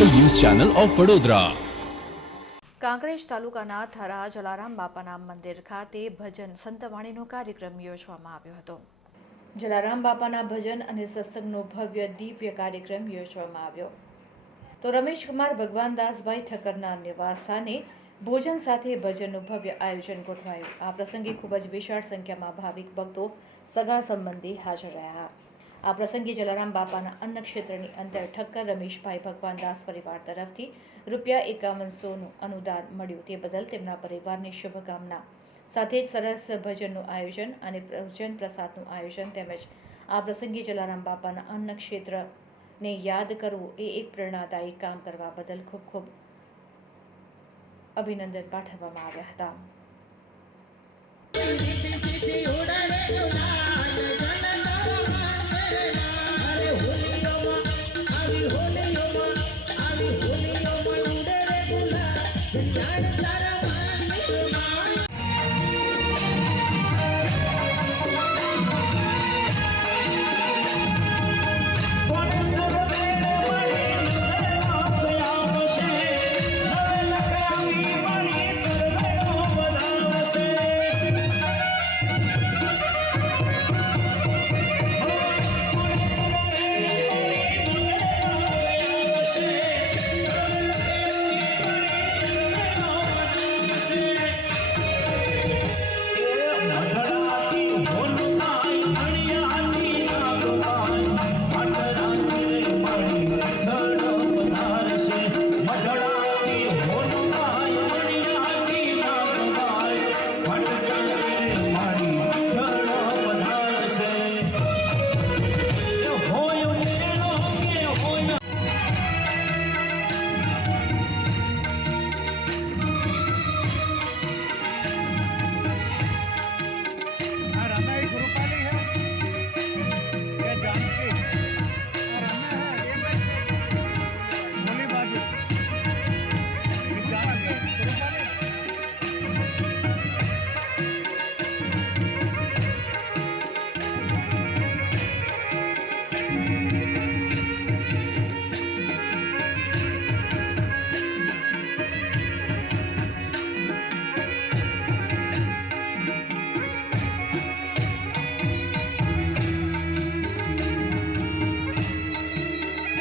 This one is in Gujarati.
Channel of Vadodara. કાંકરેજ તાલુકાના થરા જલારામ બાપાના મંદિર ખાતે ભજન સંતવાણીનો કાર્યક્રમ યોજવામાં આવ્યો હતો. જલારામ બાપાના ભજન અને સત્સંગનો ભવ્ય દિવ્ય કાર્યક્રમ યોજવામાં આવ્યો. તો રમેશકુમાર ભગવાનદાસભાઈ ઠક્કરના નિવાસ સ્થાને ભોજન સાથે ભજનનું ભવ્ય આયોજન ગોઠવાયું. આ પ્રસંગે ખૂબ જ વિશાળ સંખ્યામાં ભાવિક ભક્તો સગા સંબંધી હાજર રહ્યા. આ પ્રસંગે જલારામ બાપાના અન્ન ક્ષેત્રની અંદર ઠક્કર રમેશભાઈ ભગવાનદાસ પરિવાર તરફથી રૂપિયા એકાવનસોનું અનુદાન મળ્યું. તે બદલ તેમના પરિવારની શુભકામના. સાથે જ સરસ ભજનનું આયોજન અને ભજન પ્રસાદનું આયોજન તેમજ આ પ્રસંગે જલારામ બાપાના અન્ન ક્ષેત્રને યાદ કરવું એ એક પ્રેરણાદાયી કામ કરવા બદલ ખૂબ ખૂબ અભિનંદન પાઠવવામાં આવ્યા હતા. Thank you.